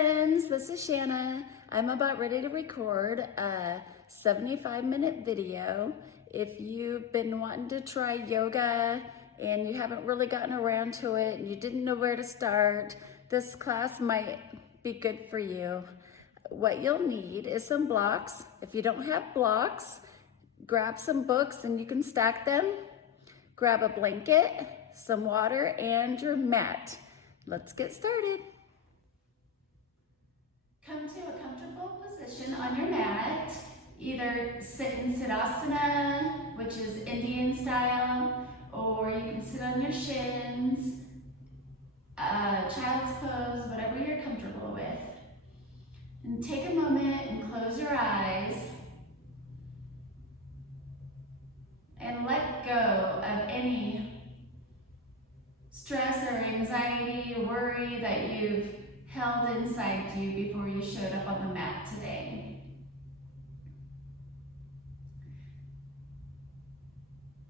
friends, this is Shanna. I'm about ready to record a 75-minute video. If you've been wanting to try yoga and you haven't really gotten around to it and you didn't know where to start, this class might be good for you. What you'll need is some blocks. If you don't have blocks, grab some books and you can stack them. Grab a blanket, some water, and your mat. Let's get started. Come to a comfortable position on your mat. Either sit in Siddhasana, which is Indian style, or you can sit on your shins, child's pose, whatever you're comfortable with. And take a moment and close your eyes and let go of any stress or anxiety or worry that you've held inside you before you showed up on the mat today.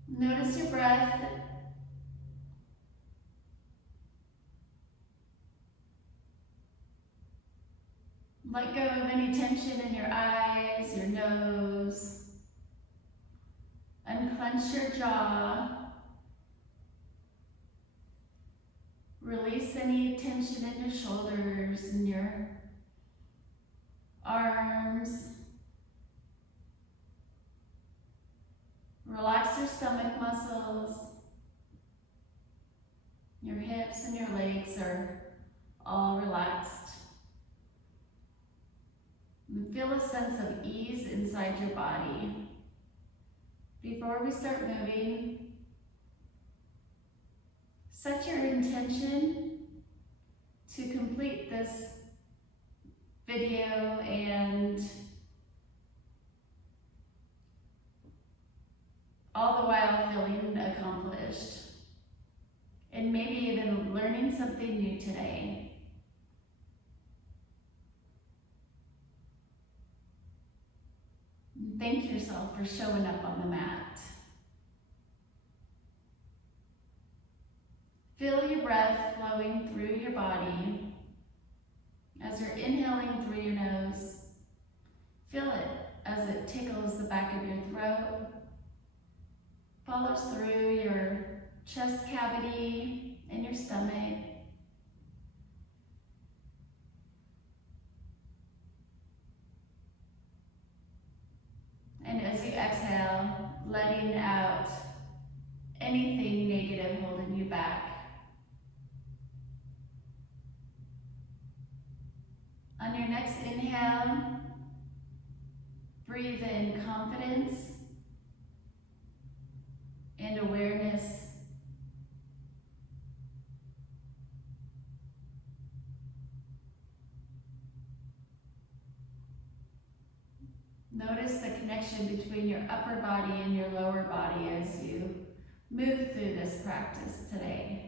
Notice your breath. Let go of any tension in your eyes, your nose. Unclench your jaw. Release any tension in your shoulders and your arms. Relax your stomach muscles. Your hips and your legs are all relaxed. And feel a sense of ease inside your body. Before we start moving, set your intention to complete this video and all the while feeling accomplished and maybe even learning something new today. Thank yourself for showing up on the mat. Feel your breath flowing through your body. As you're inhaling through your nose, feel it as it tickles the back of your throat, follows through your chest cavity and your stomach. And as you exhale, letting out anything negative holding you back. On your next inhale, breathe in confidence and awareness. Notice the connection between your upper body and your lower body as you move through this practice today.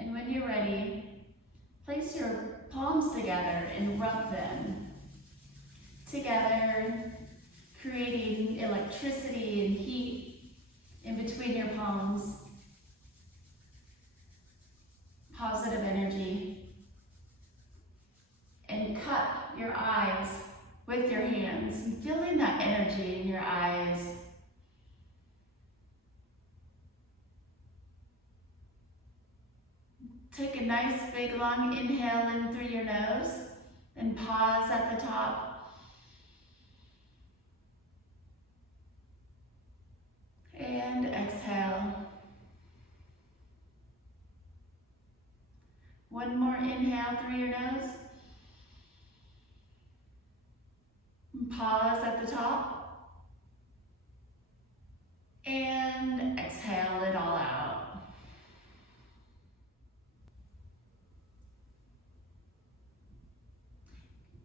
And when you're ready, place your palms together and rub them together, creating electricity and heat in between your palms, positive energy. And cup your eyes with your hands, and feeling that energy in your eyes. Take a nice big long inhale in through your nose and pause at the top. And exhale. One more inhale through your nose. And pause at the top. And exhale it all out.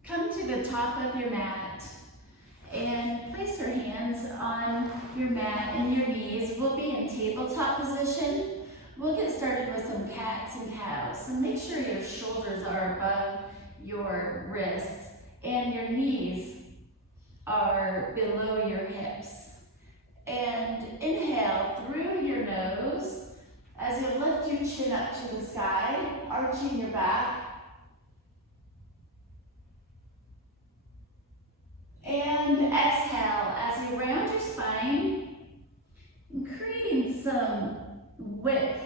Come to the top of your mat and place your hands on your your mat and your knees. We'll be in tabletop position. We'll get started with some cats and cows. So make sure your shoulders are above your wrists and your knees are below your hips. And inhale through your nose as you lift your chin up to the sky, arching your back. And exhale as you round your spine, and creating some width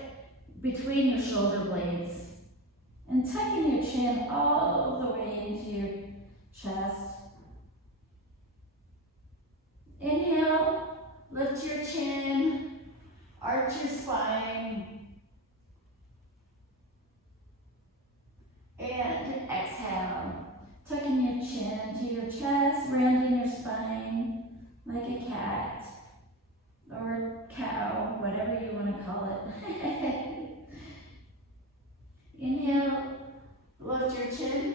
between your shoulder blades. And tucking your chin all the way into your chest. Inhale, lift your chin, arch your spine. And exhale, tucking your chin into your chest, rounding your spine like a cat or a cow, whatever you want to call it. Inhale, lift your chin.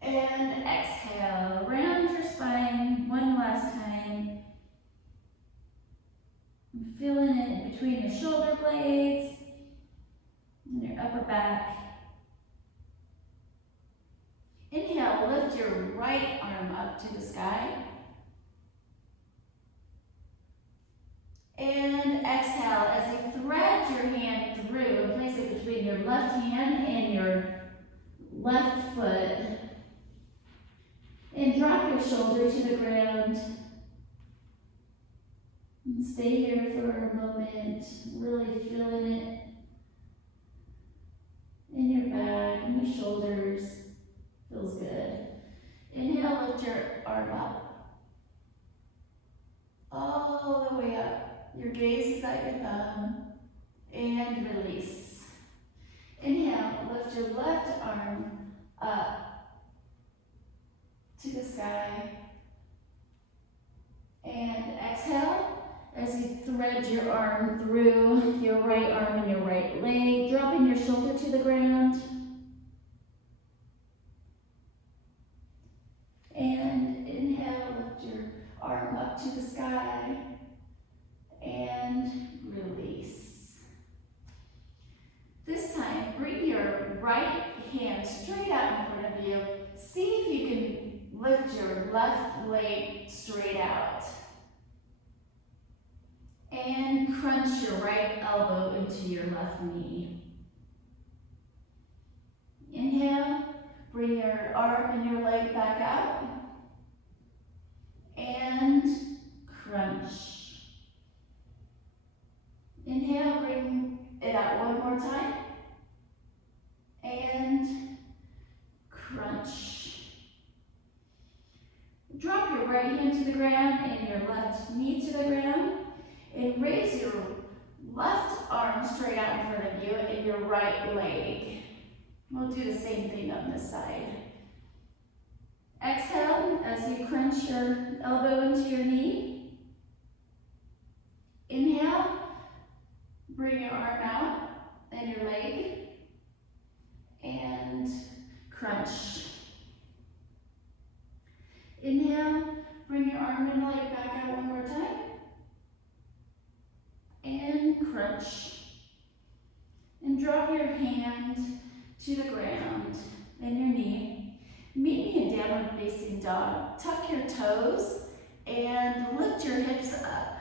And exhale, round your spine one last time. Feeling it between your shoulder blades and your upper back. Inhale, lift your right arm up to the sky. And exhale as you thread your hand through and place it between your left hand and your left foot. And drop your shoulder to the ground. And stay here for a moment, really feeling it in your back and your shoulders. Feels good. Inhale, lift your arm up. All the way up. Your gaze is at your thumb. And release. Inhale, lift your left arm up to the sky. And exhale as you thread your arm through your right arm and your right leg, dropping your shoulder to the ground. And inhale, lift your arm up to the sky. And release. This time, bring your right hand straight out in front of you. See if you can lift your left leg straight out. And crunch your right elbow into your left knee. Inhale, bring your arm and your leg back out. And crunch. Inhale, bring it out one more time. And crunch. Drop your right hand to the ground and your left knee to the ground. And raise your left arm straight out in front of you and your right leg. We'll do the same thing on this side. Exhale as you crunch your elbow into your knee. Inhale, bring your arm out and your leg. And crunch. Inhale, bring your arm and leg back out one more time. And crunch. And drop your hand to the ground and your knee. Meet me in downward facing dog. Tuck your toes and lift your hips up.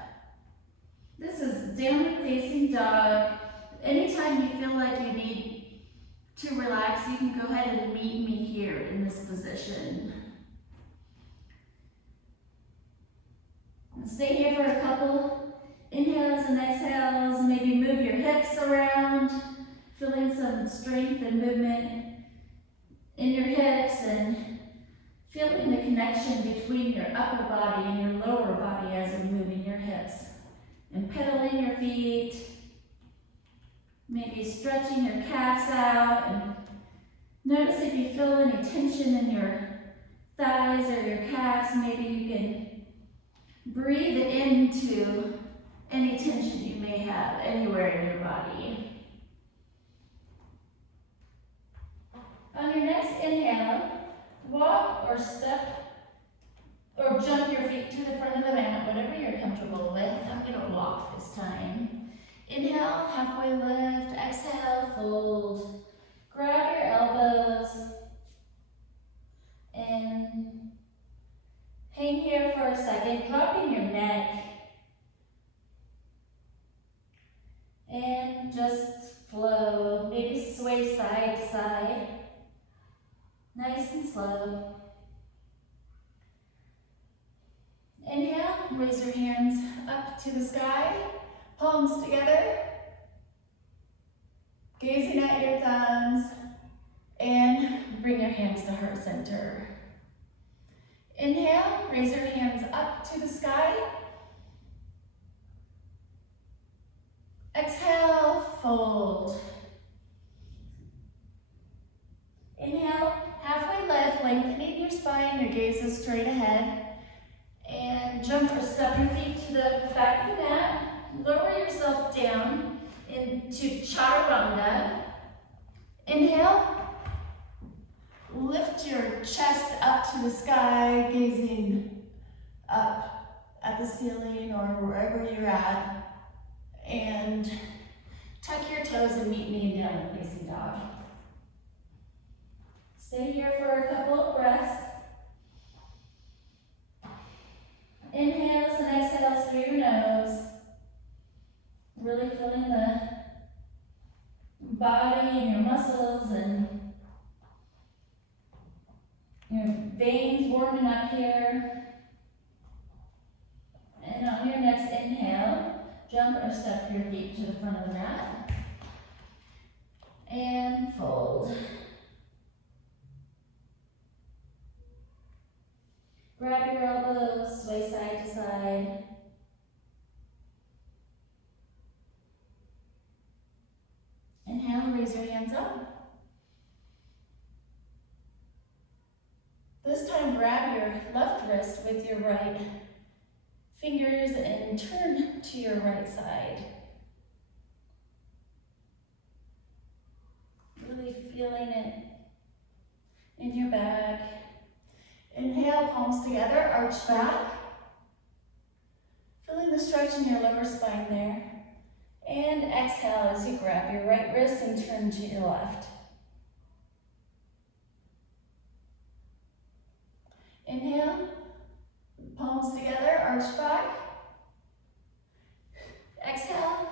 This is downward facing dog. Anytime you feel like you need to relax, you can go ahead and meet me here in this position. And stay here for a couple inhales and exhales. Maybe move your hips around, feeling some strength and movement in your hips and feeling the connection between your upper body and your lower body as you're moving your hips. And pedaling your feet, maybe stretching your calves out, and notice if you feel any tension in your thighs or your calves. Maybe you can breathe into any tension you may have anywhere in your body. On your next inhale, walk or step Or jump your feet to the front of the mat, whatever you're comfortable with. I'm gonna walk this time. Inhale, halfway lift. Exhale, fold. Grab your elbows and hang here for a second, dropping your neck. And just flow, maybe sway side to side. Nice and slow. Inhale, raise your hands up to the sky, palms together, gazing at your thumbs, and bring your hands to heart center. Inhale, raise your hands up to the sky. Exhale, fold. Inhale, halfway lift, lengthening your spine, your gaze is straight ahead. And jump or step your feet to the back of the mat. Lower yourself down into chaturanga. Inhale. Lift your chest up to the sky, gazing up at the ceiling or wherever you're at. And tuck your toes and meet me in downward facing dog. Stay here for a couple of breaths. Inhales and exhales through your nose. Really feeling the body and your muscles and your veins warming up here. And on your next inhale, jump or step your feet to the front of the mat. And fold. Grab your elbows, sway side to side. Inhale, raise your hands up. This time, grab your left wrist with your right fingers and turn to your right side. Really feeling it in your back. Inhale, palms together, arch back. Feeling the stretch in your lower spine there. And exhale as you grab your right wrist and turn to your left. Inhale, palms together, arch back. Exhale,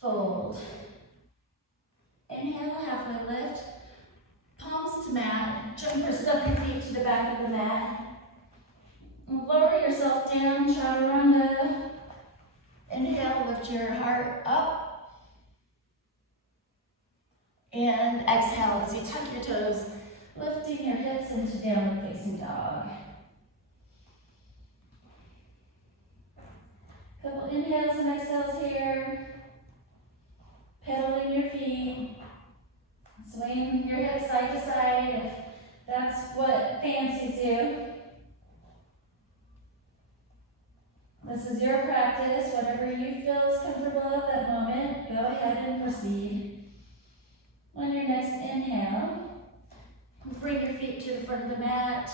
fold. Inhale, halfway lift. Palms to mat, jump or step your feet to the back of the mat. Lower yourself down, chaturanga. Inhale, lift your heart up. And exhale as you tuck your toes, lifting your hips into downward facing dog. Couple inhales and exhales here. Pedaling your feet. Swing your hips side to side if that's what fancies you. This is your practice. Whatever you feel is comfortable at that moment, go ahead and proceed. On your next inhale, bring your feet to the front of the mat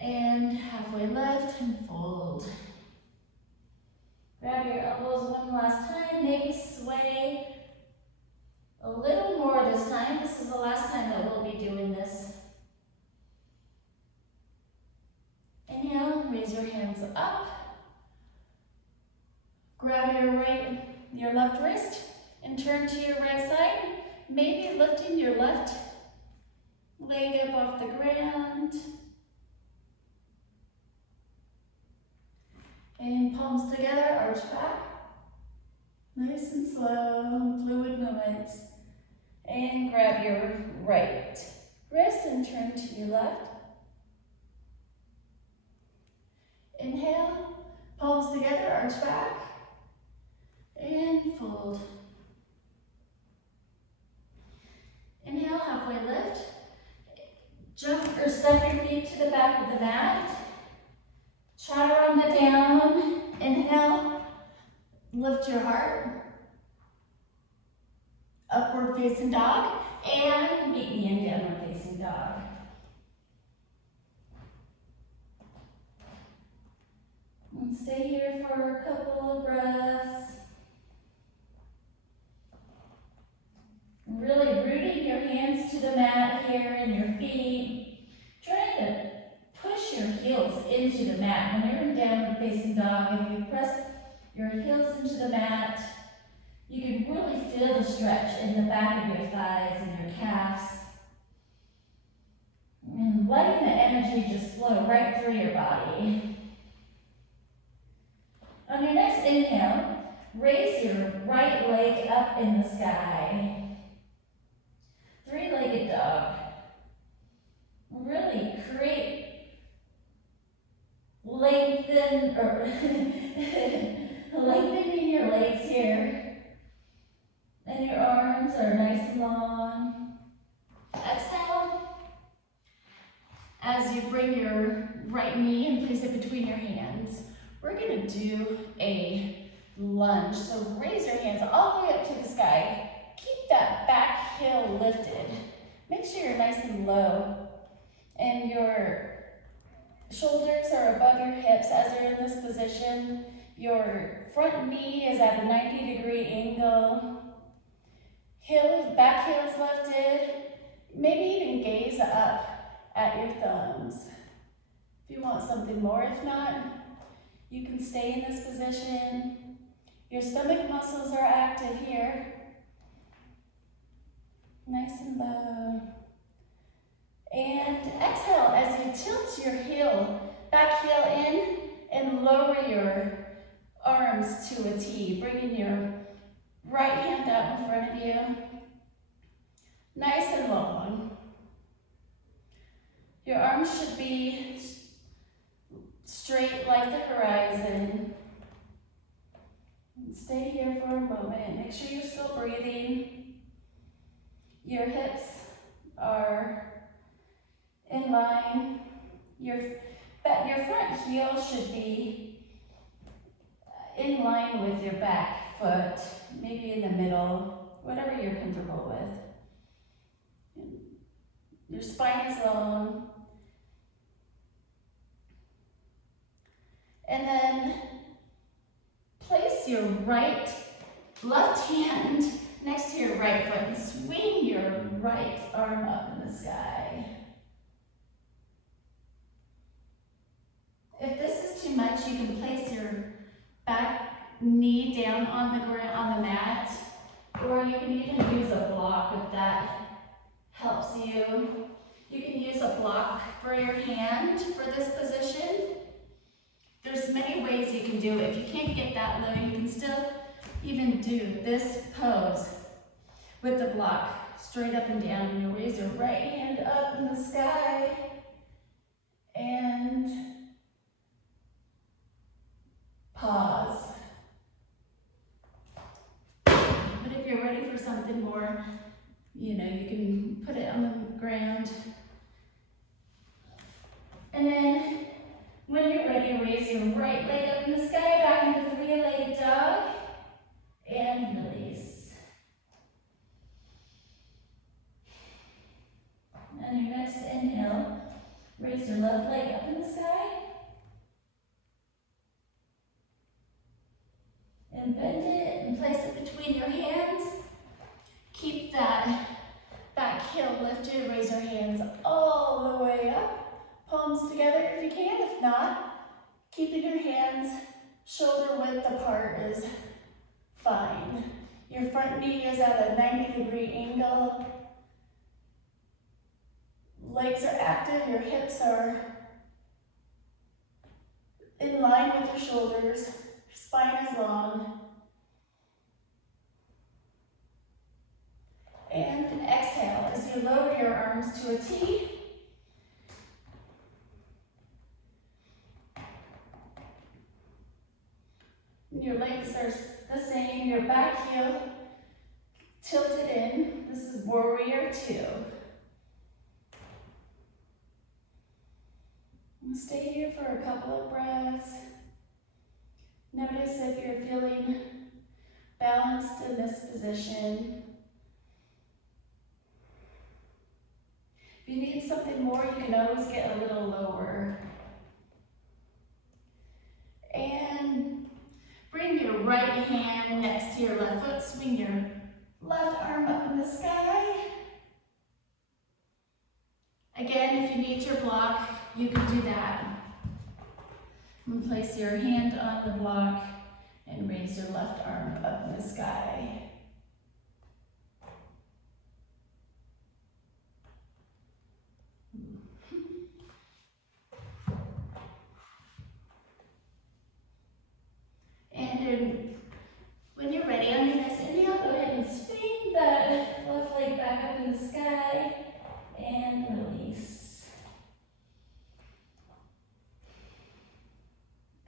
and halfway lift and fold. Grab your elbows one last time, maybe sway a little more this time. This is the last time that we'll be doing this. Inhale, raise your hands up. Grab your left wrist and turn to your right side. Maybe lifting your left leg up off the ground. And palms together, arch back. Nice and slow, fluid movements. And grab your right wrist and turn to your left. Inhale, palms together, arch back. And fold. Inhale, halfway lift. Jump or step your feet to the back of the mat. Chaturanga down. Inhale, lift your heart. Upward facing dog. And meet me in downward facing dog. Stay here for a couple of breaths. Really rooting your hands to the mat here and your feet. Trying to push your heels into the mat. When you're in downward facing dog, if you press your heels into the mat, you can really feel the stretch in the back of your thighs and your calves. And letting the energy just flow right through your body. On your next inhale, raise your right leg up in the sky. Three-legged dog. Really lengthening your legs here. And your arms are nice and long. Exhale. As you bring your right knee and place it between your hands, we're going to do a lunge. So raise your hands all the way up to the sky. Keep that back heel lifted. Make sure you're nice and low. And your shoulders are above your hips as you're in this position. Your front knee is at a 90-degree angle. Back heel is lifted. Maybe even gaze up at your thumbs. If you want something more, if not, you can stay in this position. Your stomach muscles are active here. Nice and low. And exhale as you tilt your back heel in and lower your arms to a T, bringing your right hand out in front of you. Nice and long. Your arms should be straight like the horizon. Stay here for a moment. Make sure you're still breathing. Your hips are in line. Your front heel should be in line with your back foot, maybe in the middle, whatever you're comfortable with. Your spine is long. And then place your left hand next to your right foot and swing your right arm up in the sky. If this is too much, you can place your back knee down on the mat, or you can even use a block if that helps you. You can use a block for your hand for this position. There's many ways you can do it. If you can't get that low, you can still even do this pose with the block straight up and down. You'll raise your right hand up in the sky and pause. But if you're ready for something more, you can put it on the ground. And then when you're ready, raise your right leg up in the sky, back into three-legged dog, and release. And your next inhale, raise your left leg up in the sky, and bend it and place it between your hands. Keep that back heel lifted, raise your hands all the way up. Palms together if you can. If not, keeping your hands shoulder width apart is fine. Your front knee is at a 90-degree angle. Legs are active, your hips are in line with your shoulders. Your spine is long. And exhale as you lower your arms to a T. Your legs are the same, your back heel tilted in. This is warrior two. Stay here for a couple of breaths. Notice if you're feeling balanced in this position. If you need something more, you can always get a little lower. And swing your left arm up in the sky. Again, if you need your block, you can do that. And place your hand on the block and raise your left arm up in the sky. And when you're ready, on your next inhale, go ahead and swing the left leg back up in the sky and release.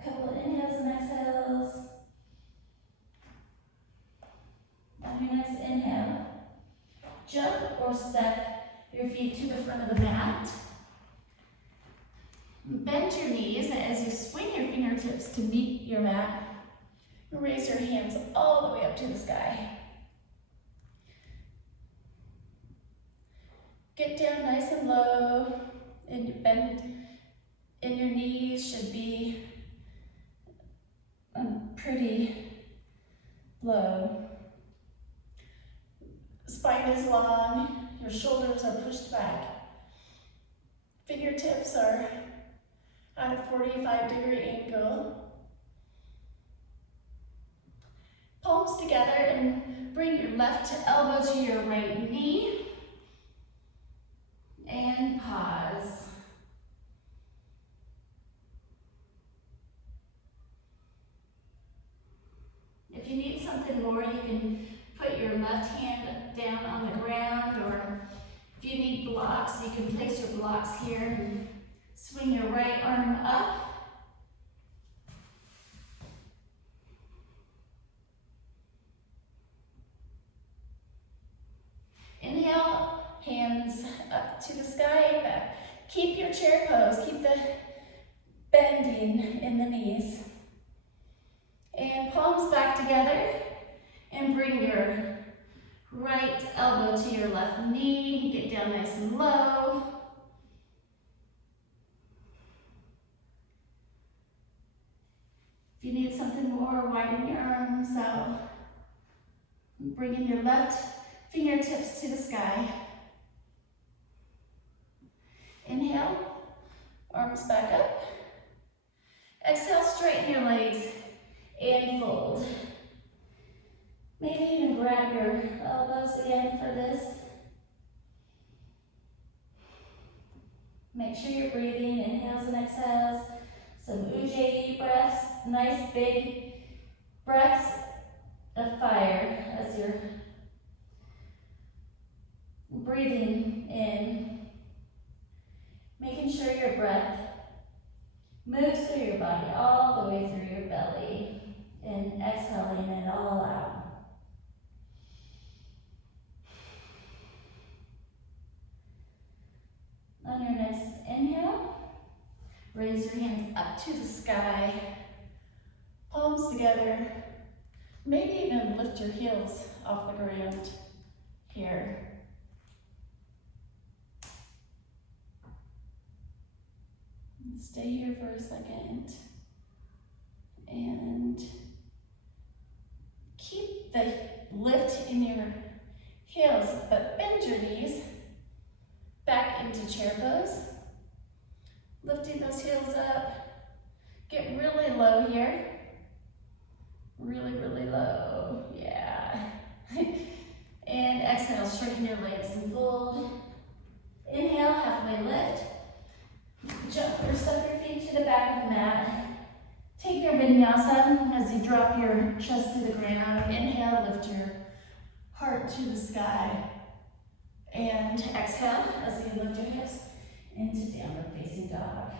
Couple of inhales and exhales. On your next inhale, jump or step your feet to the front of the mat. Bend your knees as you swing your fingertips to meet your mat. Raise your hands all the way up to the sky. Get down nice and low, and you bend, and your knees should be pretty low. Spine is long, your shoulders are pushed back. Fingertips are at a 45-degree angle. Palms together and bring your left elbow to your right knee. And pause. If you need something more, you can put your left hand down on the ground, or if you need blocks, you can place your blocks here and swing your right arm up. Inhale, hands up to the sky and back. Keep your chair pose, keep the bending in the knees. And palms back together, and bring your right elbow to your left knee. Get down nice and low. If you need something more, widen your arms out. Bringing your left fingertips to the sky. Inhale, arms back up. Exhale, straighten your legs and fold. Maybe even grab your elbows again for this. Make sure you're breathing, inhales and exhales. Some Ujjayi breaths, nice big breaths of fire as you're breathing in. Making sure your breath moves through your body all the way through your belly, and exhaling it all out. On your next inhale, raise your hands up to the sky, palms together. Maybe even lift your heels off the ground here. Stay here for a second and keep the lift in your heels, but bend your knees back into chair pose. Lifting those heels up. Get really low here. Really, really low. Yeah. And exhale, straighten your legs and fold. Inhale, halfway lift. Jump or step your feet to the back of the mat. Take your vinyasa as you drop your chest to the ground. Inhale, lift your heart to the sky. And exhale as you lift your hips into downward facing dog.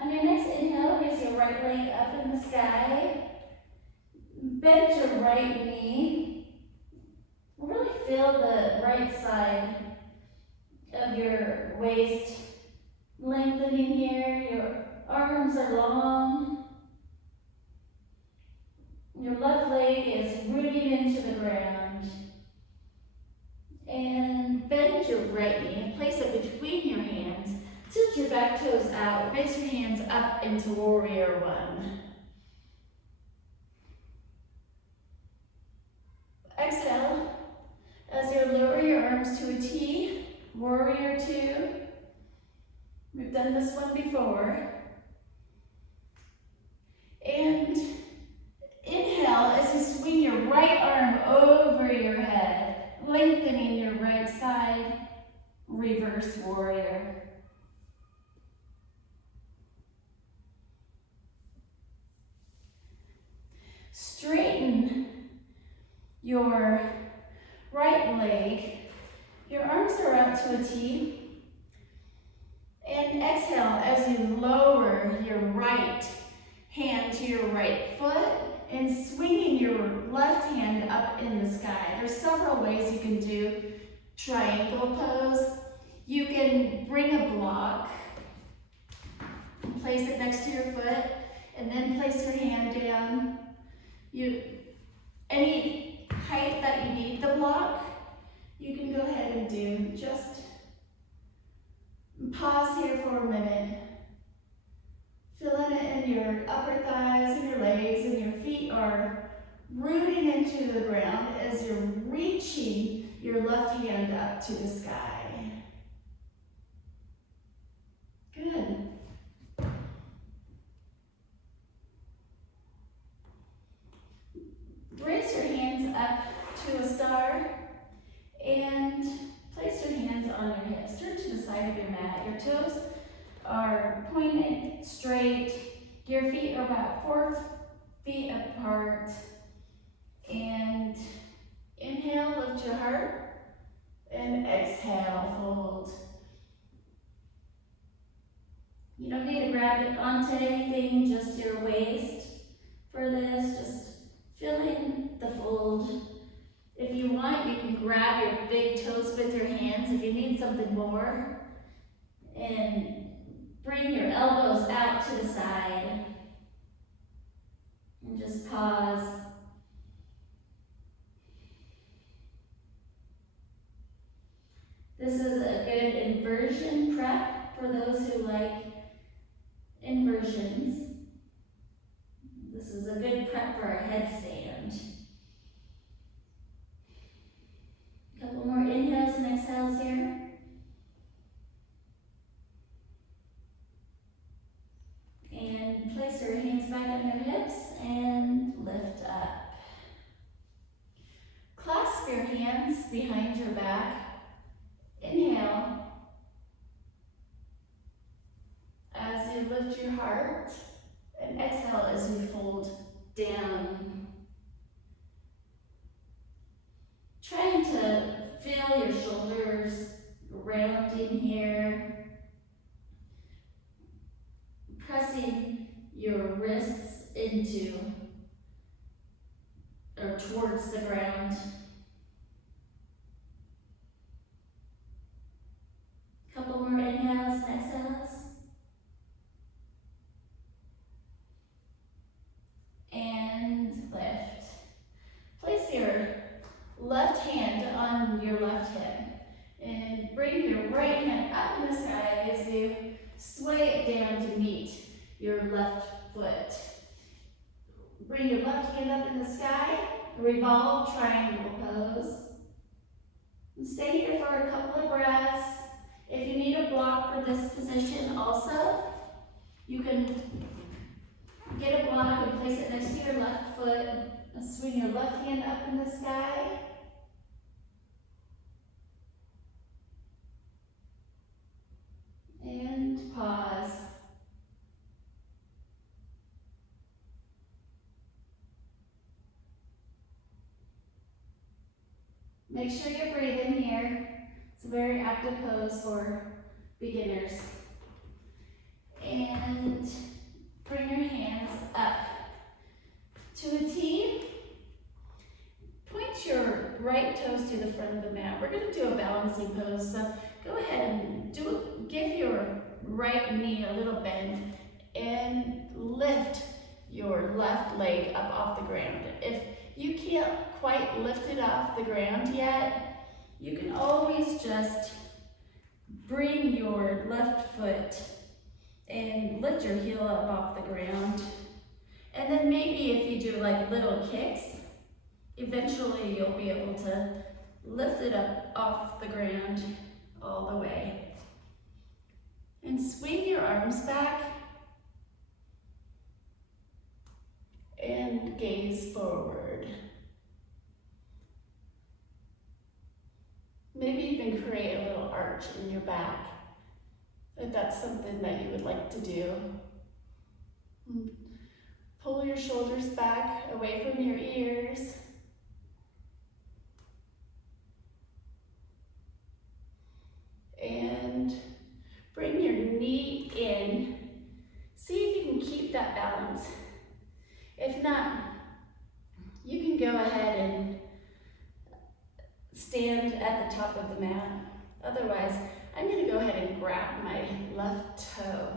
On your next inhale, raise your right leg up in the sky. Bend your right knee. Really feel the right side of your waist lengthening here. Your arms are long. Your left leg is rooting into the ground. And bend your right knee and place it between your hands. Tilt your back toes out. Raise your hands up into warrior one. Warrior two. We've done this one before. And inhale as you swing your right arm over your head, lengthening your right side. Reverse warrior. Straighten your right leg. Your arms are out to a T. And exhale as you lower your right hand to your right foot and swinging your left hand up in the sky. There's several ways you can do triangle pose. You can bring a block, place it next to your foot, and then place your hand down. Any height that you need the block, you can go ahead and do. Just pause here for a minute. Feeling it in your upper thighs and your legs, and your feet are rooting into the ground as you're reaching your left hand up to the sky. Good. Raise your hands up to a star and place your hands on your hips. Turn to the side of your mat. Your toes are pointed straight. Your feet are about 4 feet apart. And inhale, lift your heart. And exhale, fold. You don't need to grab it onto anything, just your waist for this. Just feeling the fold. If you want, you can grab your big toes with your hands if you need something more. And bring your elbows out to the side. And just pause. This is a good inversion prep for those who like inversions. This is a good prep for a headstand. A couple more inhales and exhales here. And place your hands back on your hips and lift up. Clasp your hands behind your back. Inhale as you lift your heart, and exhale as you fold down. Trying to feel your shoulders rounding here. Pressing your wrists into or towards the ground. Couple more inhales and exhales. And lift. Place your left hand on your left hip and bring your right hand up in the sky as you sway it down to meet your left foot. Bring your left hand up in the sky, revolve triangle pose. And stay here for a couple of breaths. If you need a block for this position also, you can get a block and place it next to your left foot and swing your left hand up in the sky. And pause. Make sure you're breathing here. It's a very active pose for beginners. And bring your hands up to a T. Point your right toes to the front of the mat. We're going to do a balancing pose, so go ahead and give your right knee a little bend and lift your left leg up off the ground. If you can't quite lift it off the ground yet, you can always just bring your left foot and lift your heel up off the ground. And then maybe if you do like little kicks, eventually you'll be able to lift it up off the ground all the way. And swing your arms back and gaze forward. Maybe you can create a little arch in your back if that's something that you would like to do. Pull your shoulders back away from your ears. And bring your knee in. See if you can keep that balance. If not, you can go ahead and stand at the top of the mat. Otherwise, I'm going to go ahead and grab my left toe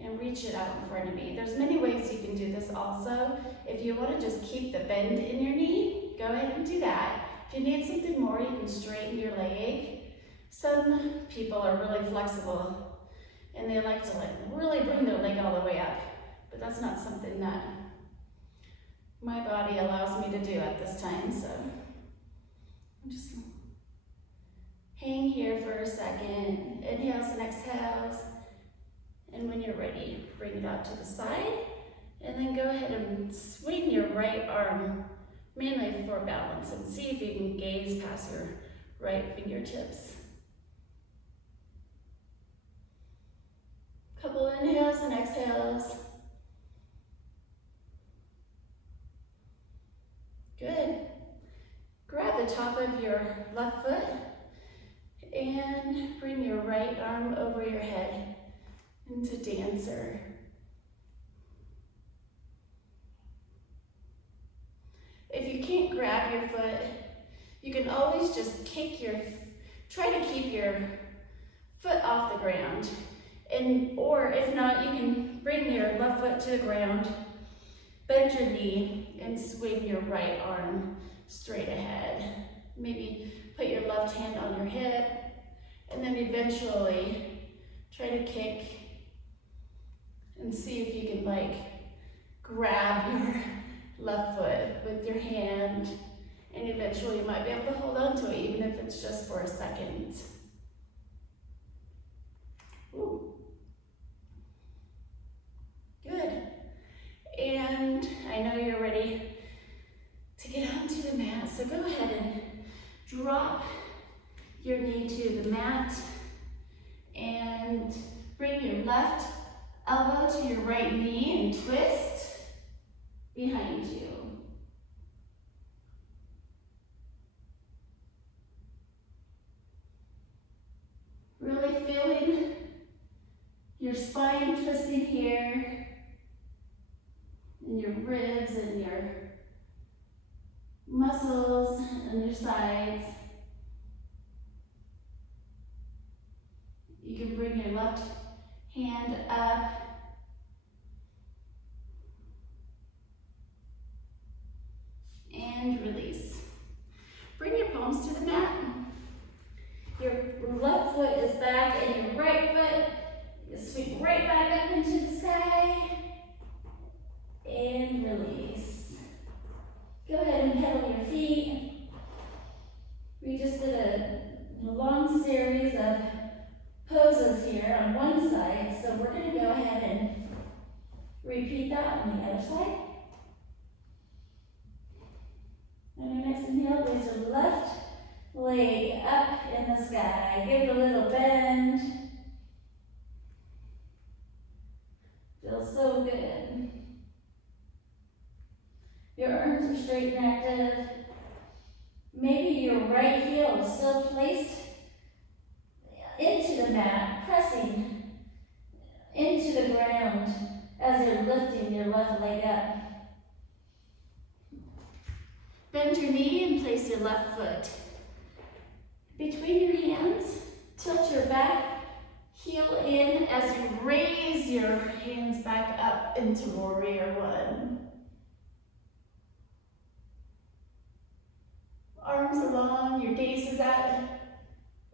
and reach it out in front of me. There's many ways you can do this also. If you want to just keep the bend in your knee, go ahead and do that. If you need something more, you can straighten your leg. Some people are really flexible and they like to really bring their leg all the way up, but that's not something that my body allows me to do at this time, so just hang here for a second. Inhales and exhales, and when you're ready, bring it out to the side, and then go ahead and swing your right arm, mainly for balance, and see if you can gaze past your right fingertips. Couple inhales and exhales. Good. Grab the top of your left foot and bring your right arm over your head into dancer. If you can't grab your foot, you can always just try to keep your foot off the ground. Or if not, you can bring your left foot to the ground, bend your knee, and swing your right arm straight ahead. Maybe put your left hand on your hip, and then eventually try to kick and see if you can grab your left foot with your hand, and eventually you might be able to hold on to it even if it's just for a second. Ooh. Good. And I know you're ready to get onto the mat, so go ahead and drop your knee to the mat and bring your left elbow to your right knee and twist behind you. Really feeling your spine twisting here, and your ribs and your muscles and your sides. You can bring your left hand up and release. Bring your palms to the mat. Your left foot is back and your right foot, you sweep right back up into the sky and release. Go ahead and pedal your feet. We just did a long series of poses here on one side, so we're going to go ahead and repeat that on the other side. On your next inhale, raise your left leg up in the sky. Give it a little bend. Feels so good. Your arms are straight and active. Maybe your right heel is still placed into the mat, pressing into the ground as you're lifting your left leg up. Bend your knee and place your left foot between your hands. Tilt your back heel in as you raise your hands back up into warrior one. Arms are long, your gaze is at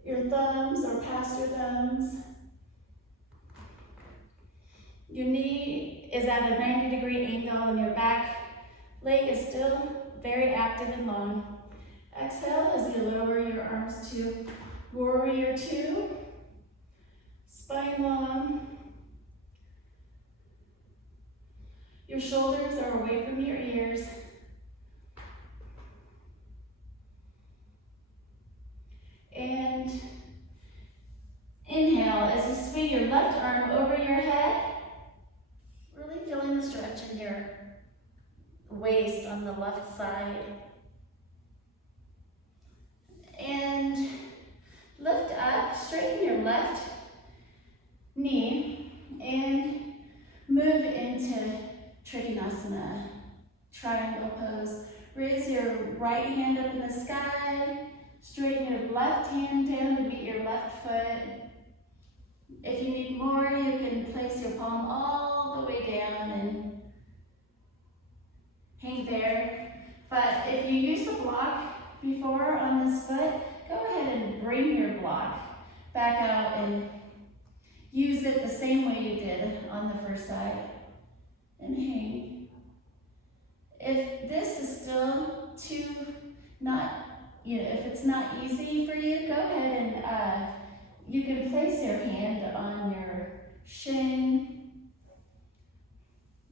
your thumbs or past your thumbs. Your knee is at a 90-degree angle and your back leg is still very active and long. Exhale as you lower your arms to Warrior two, spine long. Your shoulders are away from your ears. And inhale as you swing your left arm over your head. Really feeling the stretch in your waist on the left side. And lift up, straighten your left knee, and move into Trikonasana, triangle pose. Raise your right hand up in the sky, straighten your left hand down to meet your left foot. If you need more, you can place your palm all the way down and hang there. But if you use the block before on this foot, go ahead and bring your block back out and use it the same way you did on the first side. And hang. If this is still too if it's not easy for you, go ahead and you can place your hand on your shin.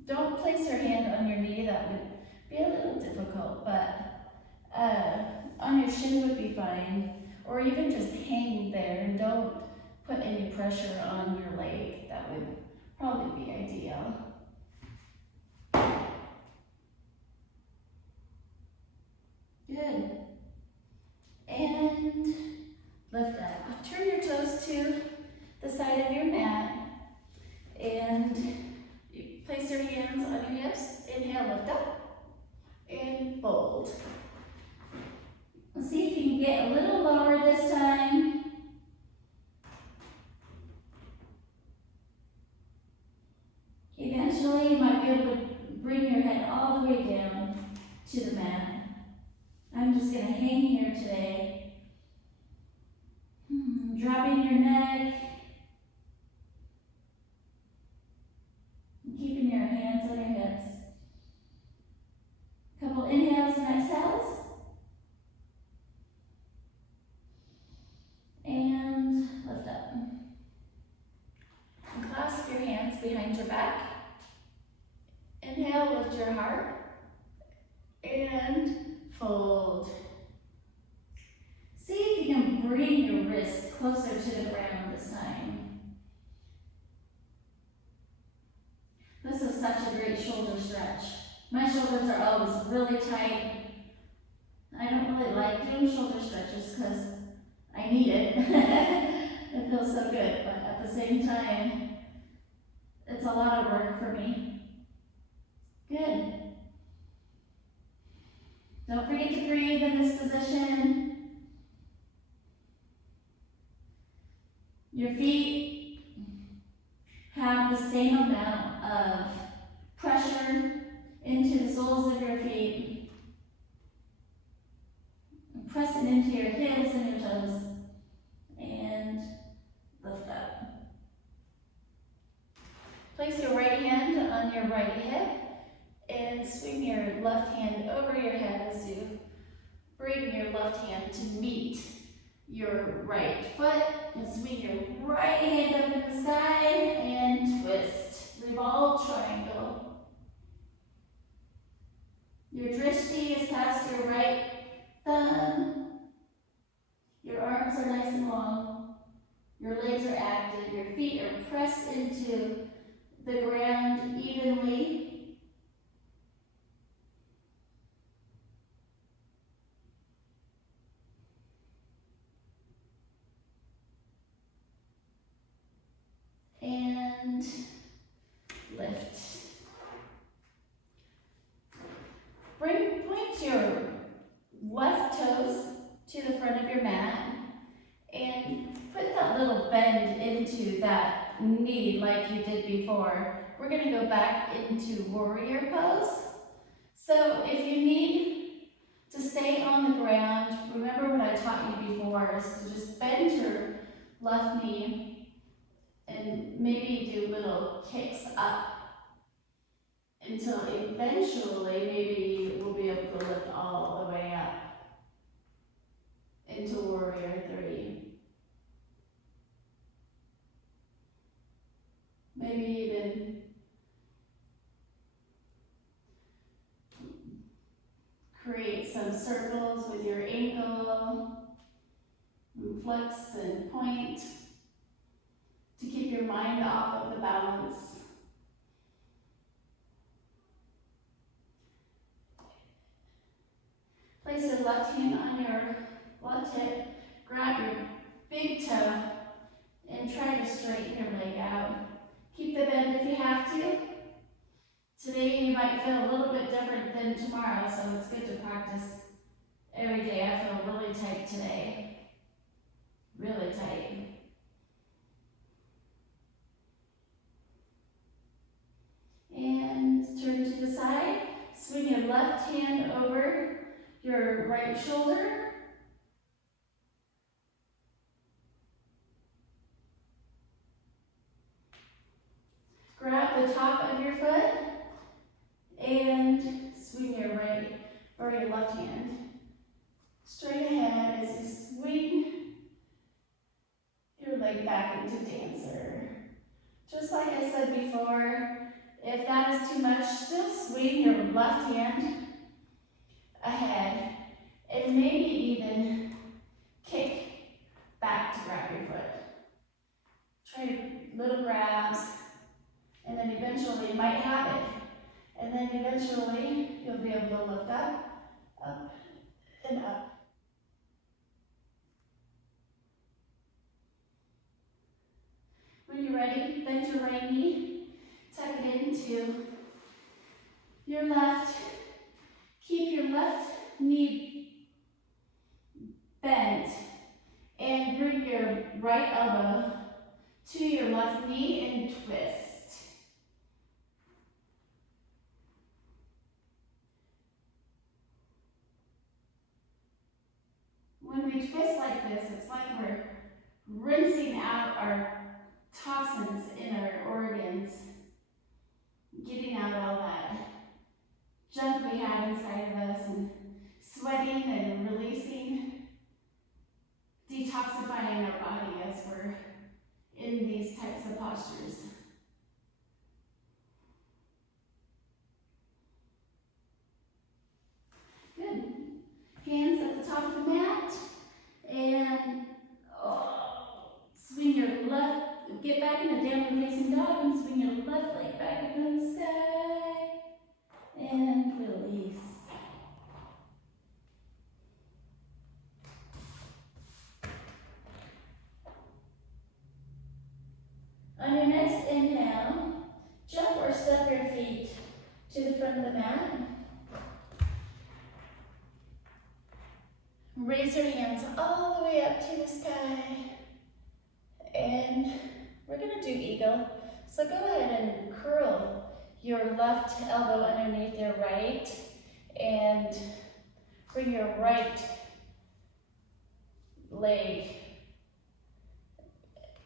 Don't place your hand on your knee, that would be a little difficult, but on your shin would be fine. Or even just hang there and don't put any pressure on your leg. That would probably be ideal. Good. And lift up. Turn your toes to the side of your mat and you place your hands on your hips. Inhale, lift up and fold. Let's see if you can get a little lower this time. Eventually, you might be able to bring your head all the way down to the mat. I'm just going to hang here today. Dropping your neck. And keeping your hands on your hips. Couple inhales and exhales. And lift up. And clasp your hands behind your back. Inhale, lift your heart. And fold. See if you can bring your wrist closer to the ground this time. This is such a great shoulder stretch. My shoulders are always really tight. I don't really like doing shoulder stretches because I need it. It feels so good, but at the same time, it's a lot of work for me. Good. Don't forget to breathe in this position. Your feet have the same amount of pressure into the soles of your feet. Pressing into your heels and your toes. And lift up. Place your right hand on your right hip and swing your left hand over your head as you bring your left hand to meet your right foot. And swing your right hand up in the sky and twist. Revolve triangle. Your drishti is past your right thumb. Your arms are nice and long. Your legs are active. Your feet are pressed into the ground evenly. And lift. Point your left toes to the front of your mat and put that little bend into that knee like you did before. We're going to go back into warrior pose. So if you need to stay on the ground, remember what I taught you before is to just bend your left knee and maybe do little kicks up until eventually maybe we'll be able to lift all the way up into warrior three. Maybe even create some circles with your ankle, and flex and point to keep your mind off of the balance. Place your left hand on your left hip, grab your big toe, and try to straighten your leg out. Keep the bend if you have to. Today you might feel a little bit different than tomorrow, so it's good to practice every day. I feel really tight today. Really tight. And turn to the side. Swing your left hand over your right shoulder. Grab the top of your foot and swing your right or your left hand straight ahead as you swing your leg back into dancer. Just like I said before, if that is too much, still swing your left hand ahead and maybe even kick back to grab your foot. Try little grabs, and then eventually you might have it. And then eventually you'll be able to lift up, and up. When you're ready, bend your right knee, tuck it into your left. Keep your left knee bent and bring your right elbow to your left knee and twist. When we twist like this, it's like we're rinsing out our toxins in our organs, getting out all that junk we have inside of us and sweating and releasing, detoxifying our body as we're in these types of postures. Good. Hands at the top of the mat and swing your left, get back in a downward facing dog and swing your left leg back up in the sky and release. On your next inhale, jump or step your feet to the front of the mat. Raise your hands all the way up to the sky. And we're gonna do eagle. So go ahead and curl your left elbow underneath your right and bring your right leg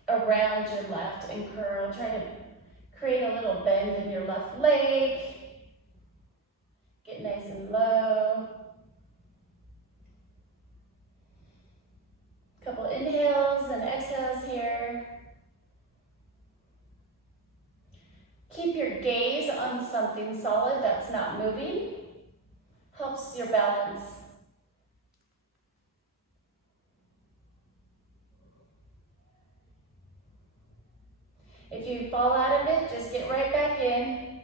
around your left and curl. Try to create a little bend in your left leg. Get nice and low. Couple inhales and exhales here. Keep your gaze on something solid that's not moving. Helps your balance. If you fall out of it, just get right back in.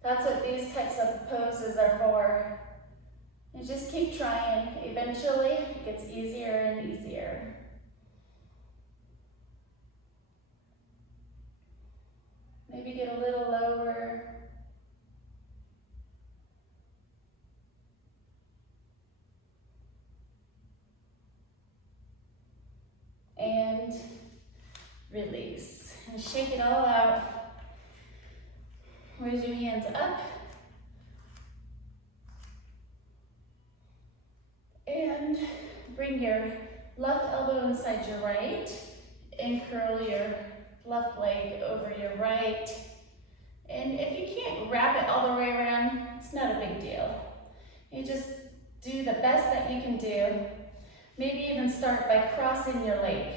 That's what these types of poses are for. And just keep trying. Eventually, it gets easier and easier. Maybe get a little lower. And release. And shake it all out. Raise your hands up. And bring your left elbow inside your right and curl your left leg over your right. And if you can't wrap it all the way around, it's not a big deal. You just do the best that you can do. Maybe even start by crossing your leg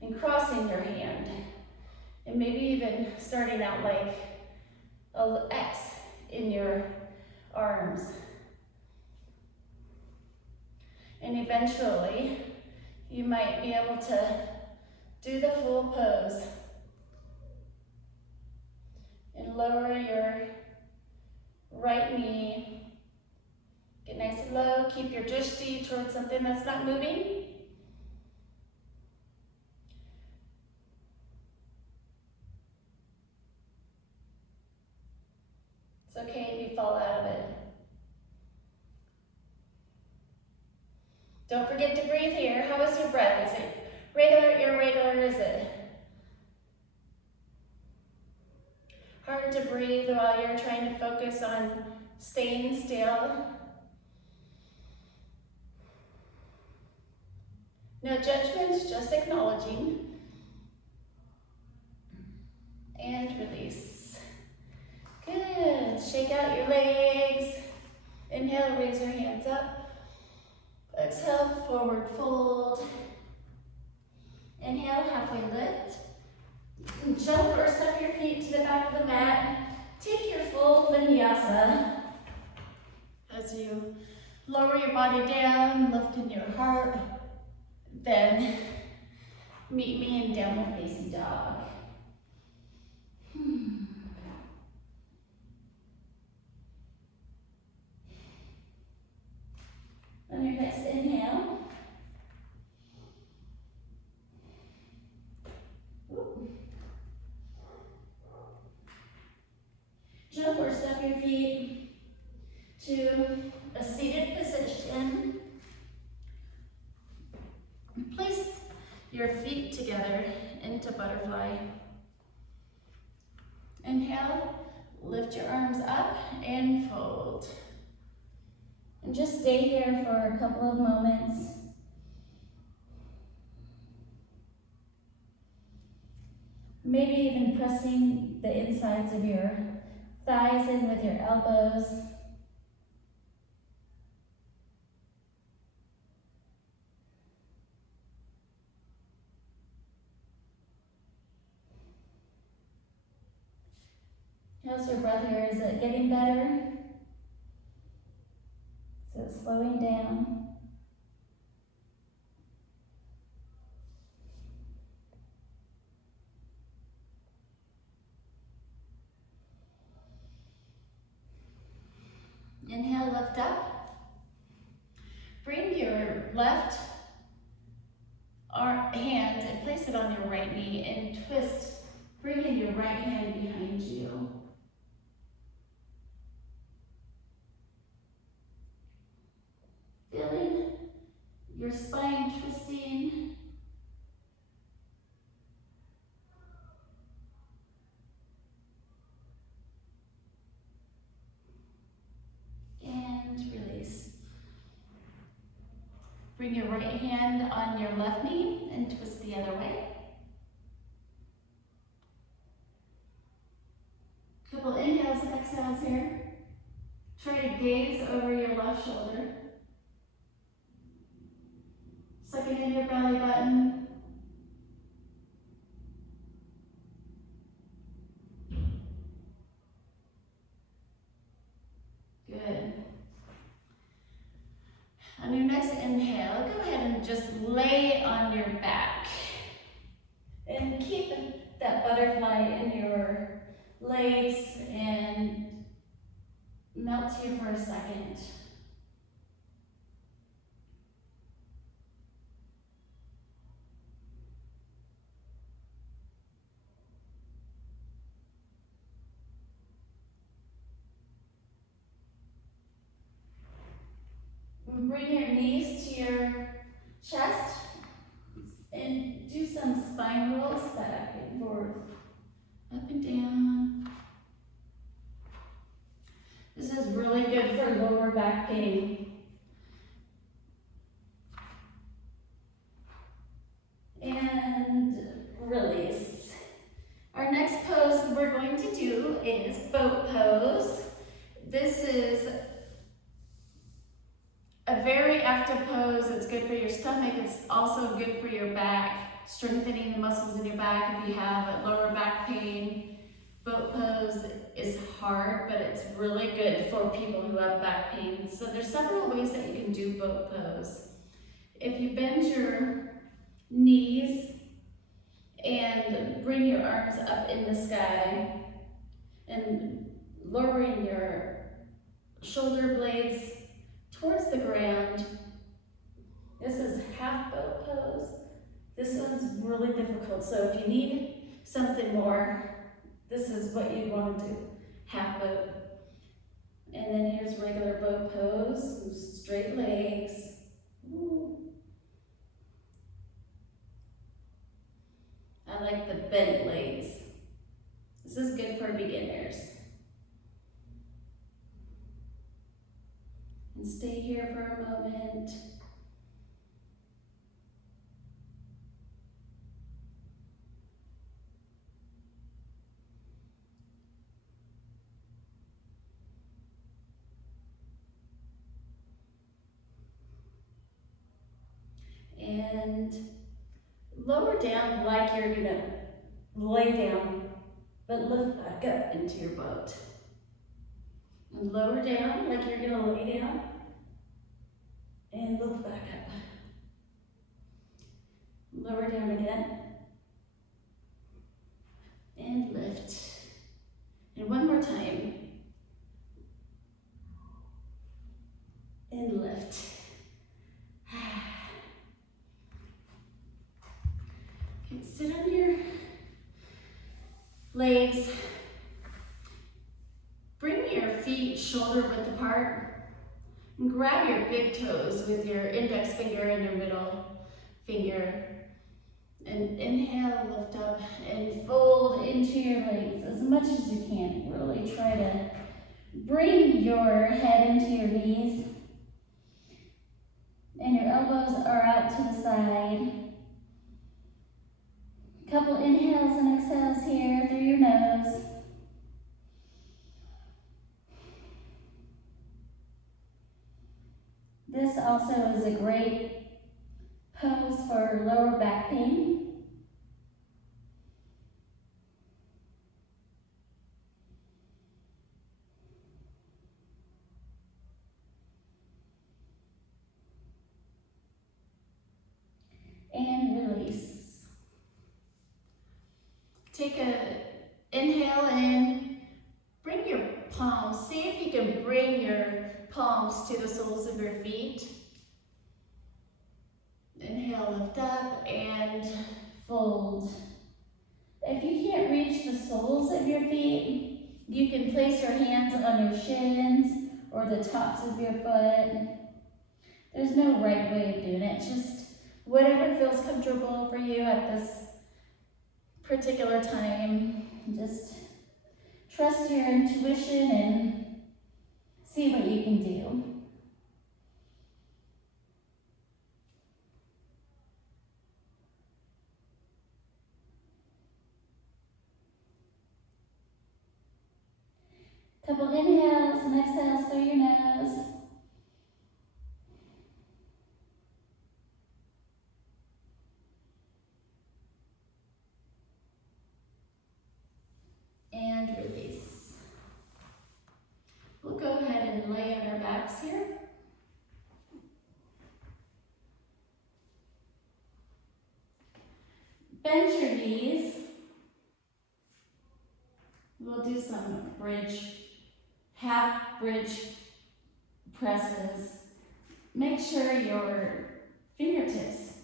and crossing your hand And maybe even starting out like a X in your arms. And eventually, you might be able to do the full pose and lower your right knee. Get nice and low, keep your drishti towards something that's not moving. It's okay if you fall out of it. Don't forget to breathe here. How is your breath? Is it regular, irregular? Is it hard to breathe while you're trying to focus on staying still? No judgment, just acknowledging. And release. Good. Shake out your legs. Inhale, raise your hands up. Exhale, forward fold. Inhale, halfway lift. And jump or step your feet to the back of the mat. Take your full vinyasa as you lower your body down, lift in your heart. Then meet me in downward facing dog. On your next inhale, jump or step your feet to a seated position. Place your feet together into butterfly. Inhale, lift your arms up and fold. And just stay here for a couple of moments. Maybe even pressing the insides of your thighs in with your elbows. How's your breath here? Is it getting better? Is it slowing down? Inhale, lift up. Bring your left hand and place it on your right knee and twist, bringing your right hand behind you. Feeling your spine twisting. And release. Bring your right hand on your left knee and twist the other way. Couple inhales and exhales here. Try to gaze over your left shoulder. Sucking in your belly button. Good. On your next inhale, go ahead and just lay on your back. And keep that butterfly in your legs and melt here for a second. Bring your knees to your chest and do some spine rolls back and forth, up and down. This is really good for lower back pain. And release. Our next pose we're going to do is boat pose. This is a very active pose. It's good for your stomach. It's also good for your back. strengthening the muscles in your back. If you have lower back pain, boat pose is hard, but it's really good for people who have back pain. So there's several ways that you can do boat pose. If you bend your knees and bring your arms up in the sky and lowering your shoulder blades towards the ground. This is half boat pose. This one's really difficult, so if you need something more, this is what you want to do, half boat. And then here's regular boat pose, straight legs. Ooh. I like the bent legs. This is good for beginners. And stay here for a moment. And lower down like you're gonna lay down, but lift back up into your boat. And lower down like you're gonna lay down, and lift back up. Lower down again, and lift. And one more time, and lift. Okay, sit on your legs. Bring your feet shoulder width apart and grab your big toes with your index finger and your middle finger. And inhale, lift up and fold into your legs as much as you can. Really try to bring your head into your knees and your elbows are out to the side. Couple inhales and exhales here through your nose. This also is a great pose for lower back pain. And release. Take an inhale in, bring your palms, see if you can bring your palms to the soles of your feet. Inhale, lift up and fold. If you can't reach the soles of your feet, you can place your hands on your shins or the tops of your foot. There's no right way of doing it, just whatever feels comfortable for you at this particular time. Just trust your intuition and see what you can do. Couple inhales and exhales through your nose. And release. We'll go ahead and lay on our backs here. Bend your knees. We'll do some half bridge presses. Make sure your fingertips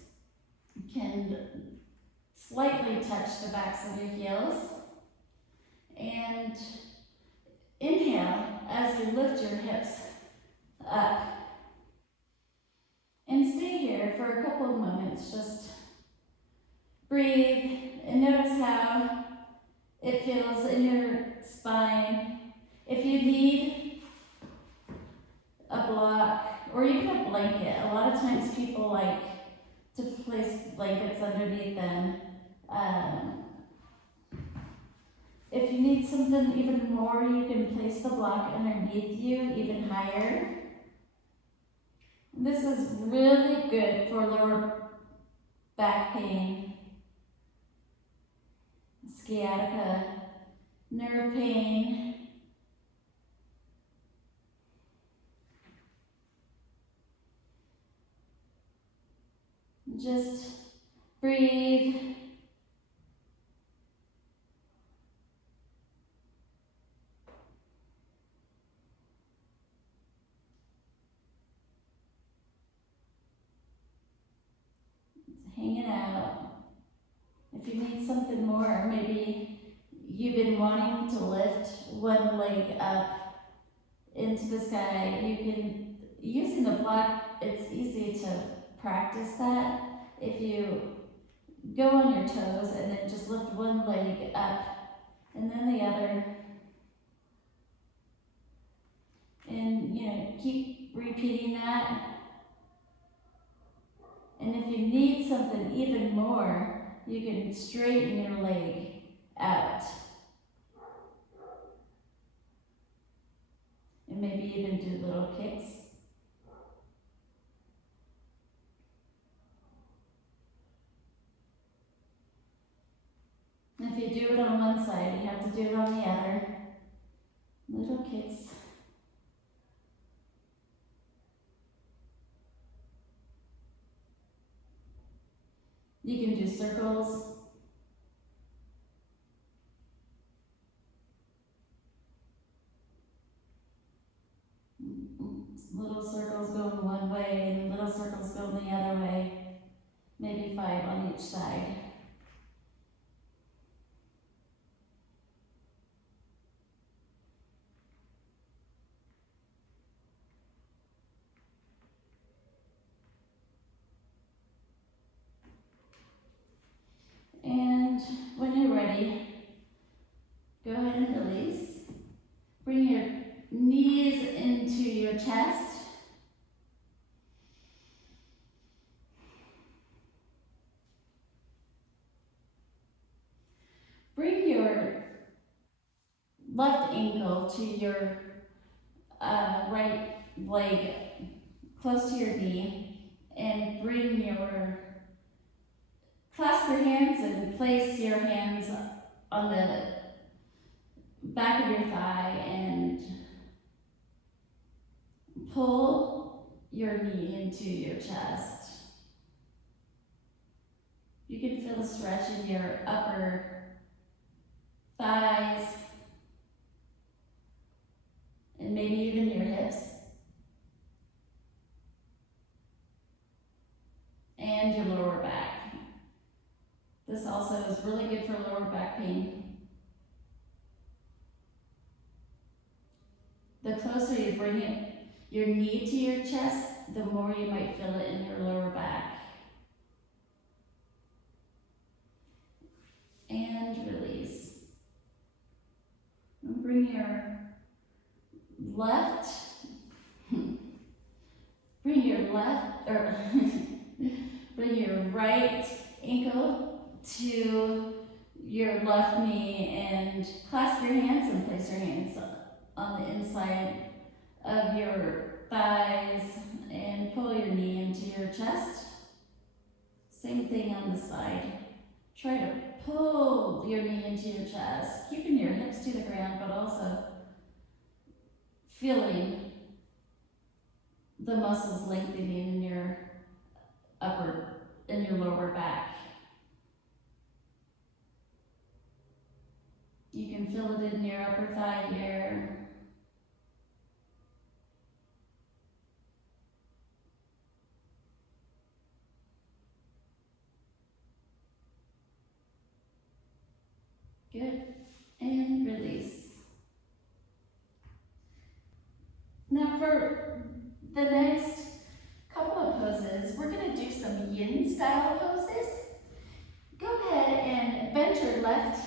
can slightly touch the backs of your heels. And inhale as you lift your hips up. And stay here for a couple of moments. Just breathe and notice how it feels in your spine. If you need a block or even a blanket, a lot of times people like to place blankets underneath them. If you need something even more, you can place the block underneath you even higher. This is really good for lower back pain. sciatica, nerve pain. Just breathe. Hanging out. If you need something more, maybe you've been wanting to lift one leg up into the sky. You can, using the block, it's easy to practice that. If you go on your toes and then just lift one leg up and then the other, and keep repeating that. And if you need something even more, you can straighten your leg out. And maybe even do little kicks. And if you do it on one side, you have to do it on the other. Little kicks. You can do circles. Little circles going one way and little circles going the other way. Maybe 5 on each side. And when you're ready, go ahead and release. Bring your knees into your chest. Bring your left ankle to your right leg close to your knee, and clasp your hands and place your hands on the back of your thigh and pull your knee into your chest. You can feel the stretch in your upper thighs and maybe even your hips and your lower back. This also is really good for lower back pain. The closer you bring your knee to your chest, the more you might feel it in your lower back. And release. And bring your bring your right ankle to your left knee and clasp your hands and place your hands on the inside of your thighs and pull your knee into your chest. Same thing on the side. Try to pull your knee into your chest, keeping your hips to the ground, but also feeling the muscles lengthening in your lower back. You can feel it in your upper thigh here. Good. And release. Now for the next couple of poses, we're going to do some yin style poses. Go ahead and bend your left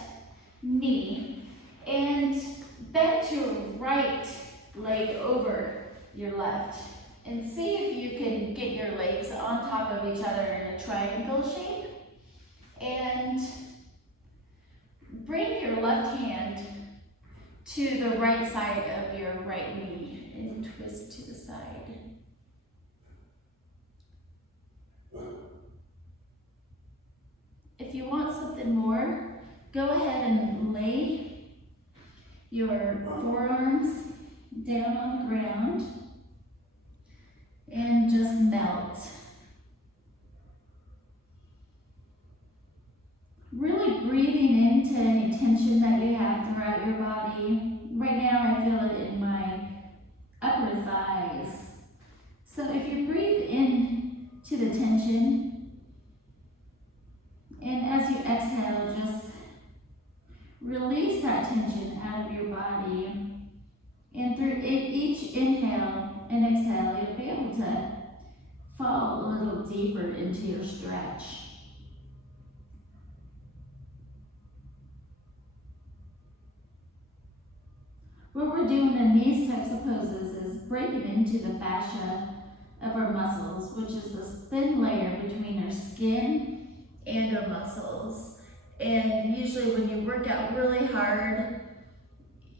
knee and bend your right leg over your left. And see if you can get your legs on top of each other in a triangle shape. And bring your left hand to the right side of your right knee and twist to the side. If you want something more, go ahead your forearms down on the ground and just melt. Really breathing into any tension that you have throughout your body. Right now I feel it in my upper thighs. So if you breathe in to the tension, and as you exhale, just release that tension out of your body. And through each inhale and exhale, you'll be able to fall a little deeper into your stretch. What we're doing in these types of poses is breaking into the fascia of our muscles, which is this thin layer between our skin and our muscles. And usually when you work out really hard,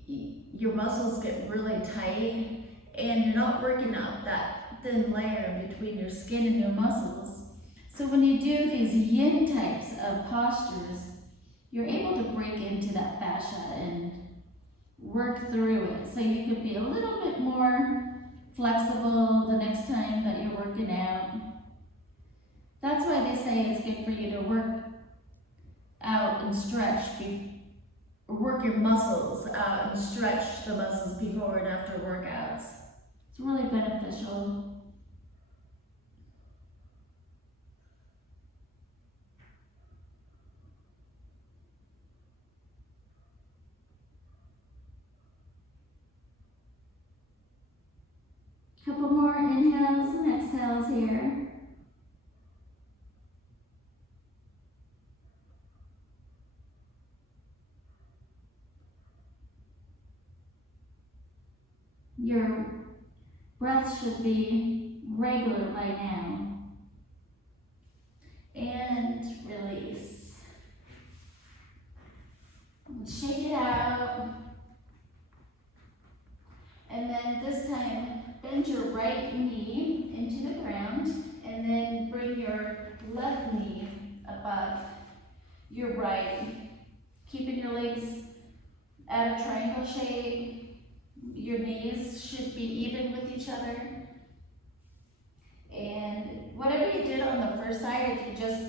your muscles get really tight and you're not working out that thin layer between your skin and your muscles. So when you do these yin types of postures, you're able to break into that fascia and work through it. So you could be a little bit more flexible the next time that you're working out. That's why they say it's good for you to work out and stretch, work your muscles out and stretch the muscles before and after workouts. It's really beneficial. Couple more inhales and exhales here. Your breath should be regular by now. And release. And shake it out. And then this time, bend your right knee into the ground and then bring your left knee above your right. Keeping your legs at a triangle shape. Your knees should be even with each other. And whatever you did on the first side, if you just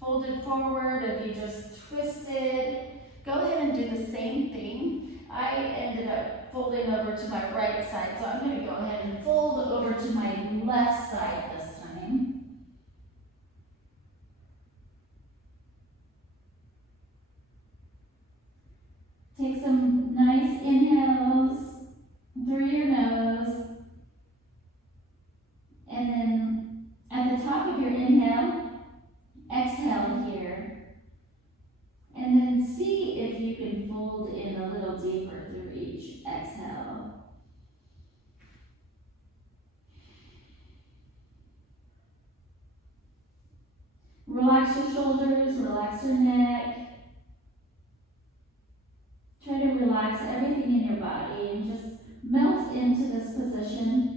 folded forward, if you just twisted, go ahead and do the same thing. I ended up folding over to my right side, so I'm going to go ahead and fold over to my left side this time. Take some nice inhales through your nose. And then at the top of your inhale, exhale here. And then see if you can fold in a little deeper through each exhale. Relax your shoulders, relax your neck. Try to relax everything in your body and just melt into this position.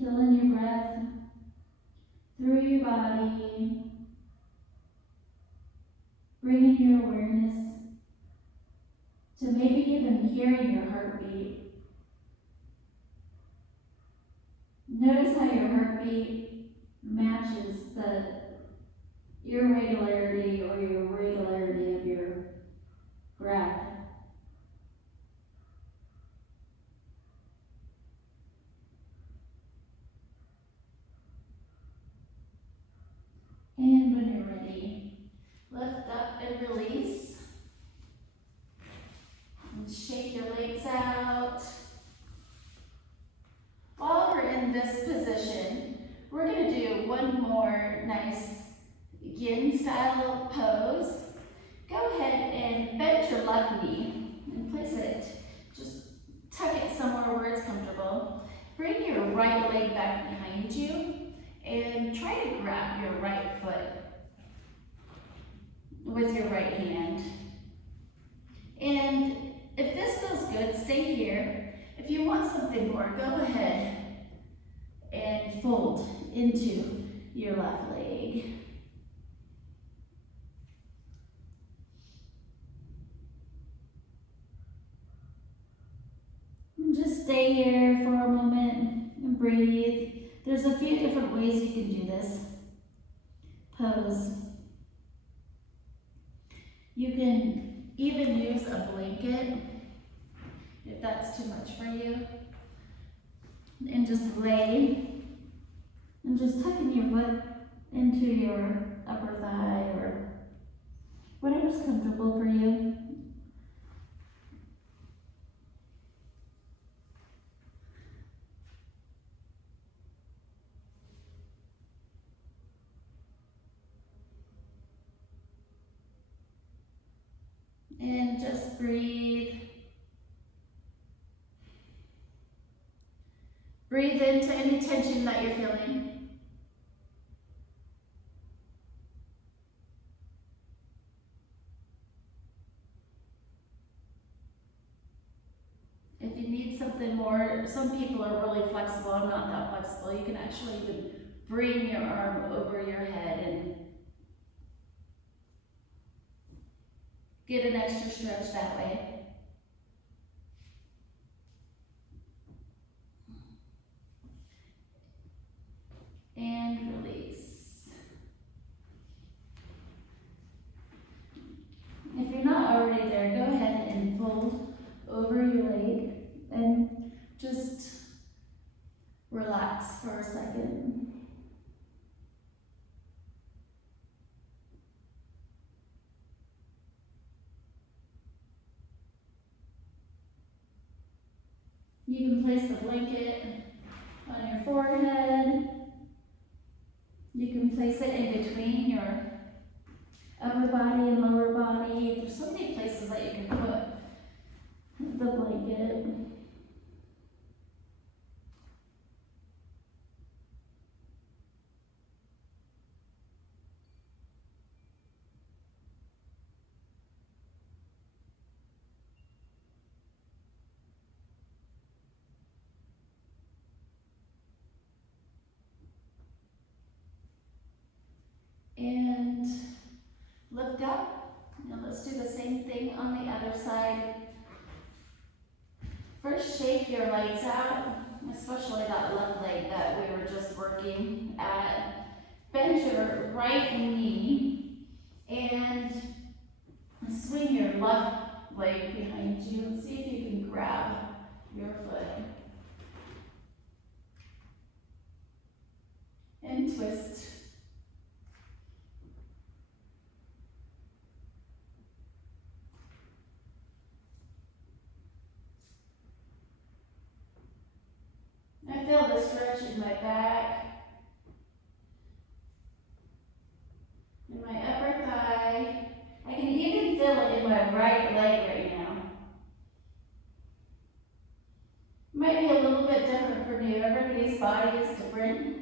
Fill in your breath through your body, bringing your awareness to maybe even hearing your heartbeat. Notice how your heartbeat matches the irregularity or your regularity of your breath. And when you're ready, lift up and release. And shake your legs out. While we're in this position, we're going to do one more nice yin style pose. Go ahead and bend your left knee and place it. Just tuck it somewhere where it's comfortable. Bring your right leg back behind you and try to grab your right foot with your right hand. And if this feels good, stay here. If If you want something more, go ahead and fold into your left leg. And just stay here for a moment and breathe. There's a few different ways you can do this pose. You can even use a blanket if that's too much for you. And just lay and just tucking your foot into your upper thigh or whatever's comfortable for you. And just breathe. Breathe into any tension that you're feeling. If you need something more, some people are really flexible. I'm not that flexible. You can actually even bring your arm over your head and get an extra stretch that way. And release. If you're not already there, go ahead and fold over your leg and just relax for a second. You can place the blanket on your forehead. You can place it in between your upper body and lower body. There's so many places that you can put the blanket. And lift up. Now let's do the same thing on the other side. First, shake your legs out, especially that left leg that we were just working at. Bend your right knee and swing your left leg behind you. See if you can grab your foot. And twist. I feel the stretch in my back, in my upper thigh. I can even feel it in my right leg right now. Might be a little bit different for you. Everybody's body is different.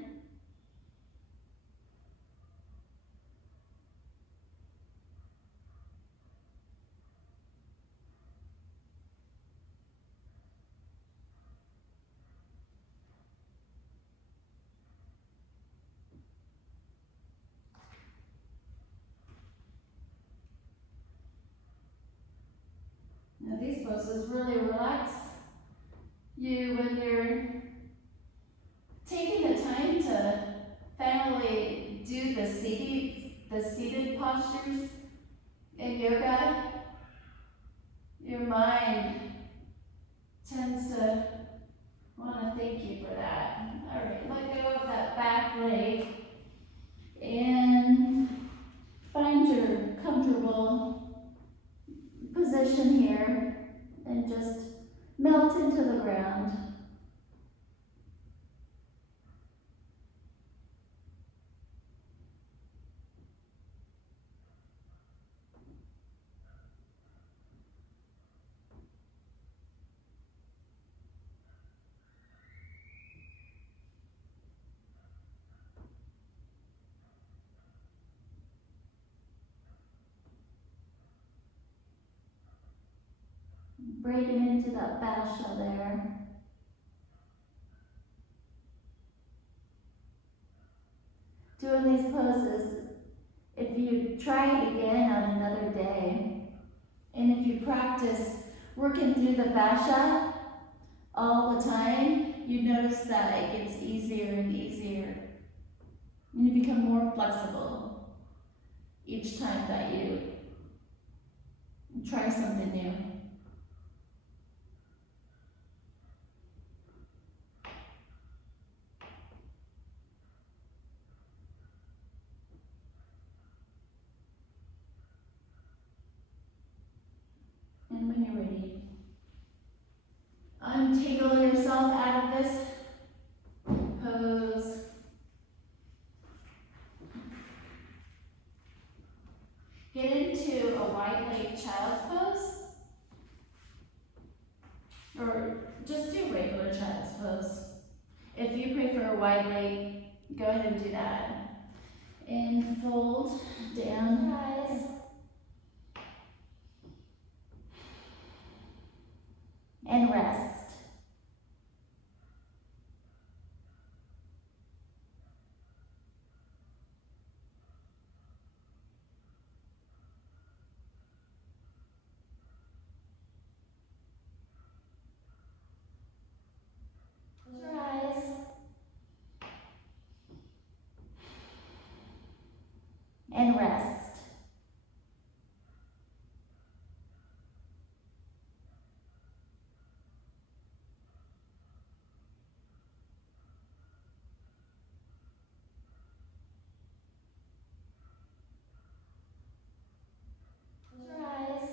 Now these poses really relax you when you're taking the time to finally do the seated postures in yoga. Your mind tends to want to thank you for that. All right, let go of that back leg and find your comfortable position here and just melt into the ground. Breaking into that fascia there. doing these poses. If you try it again on another day, and if you practice working through the fascia all the time, you notice that it gets easier and easier. And you become more flexible each time that you try something new. And when you're ready, untangle yourself out of this pose. Get into a wide leg child's pose, or just do regular child's pose. If you prefer a wide leg, go ahead and do that. And fold down, guys. And rest. Close your eyes. And rest. Close your eyes.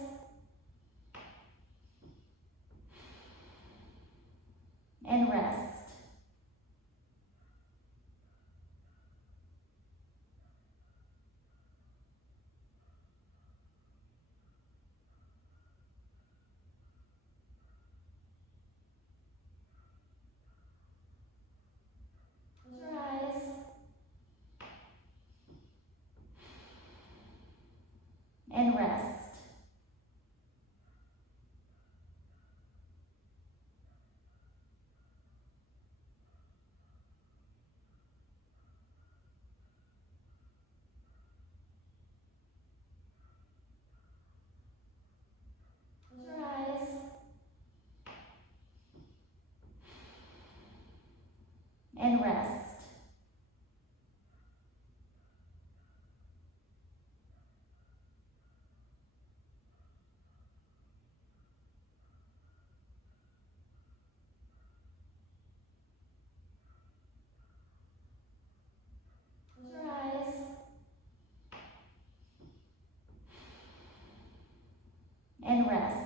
And rest. Close your eyes. And rest. Close your eyes. And rest. Close your eyes. And rest.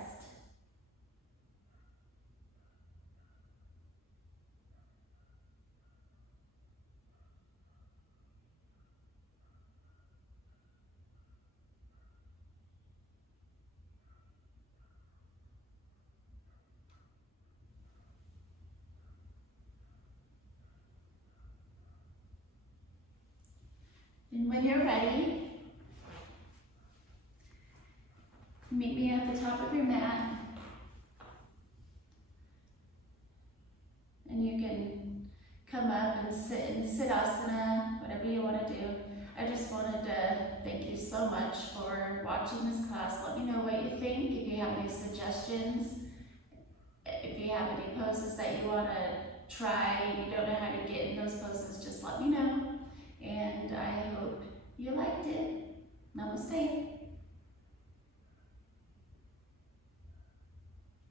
And when you're ready, meet me at the top of your mat. And you can come up and sit in Siddhasana, whatever you want to do. I just wanted to thank you so much for watching this class. Let me know what you think, if you have any suggestions, if you have any poses that you want to try and you don't know how to get in those poses, just let me know. And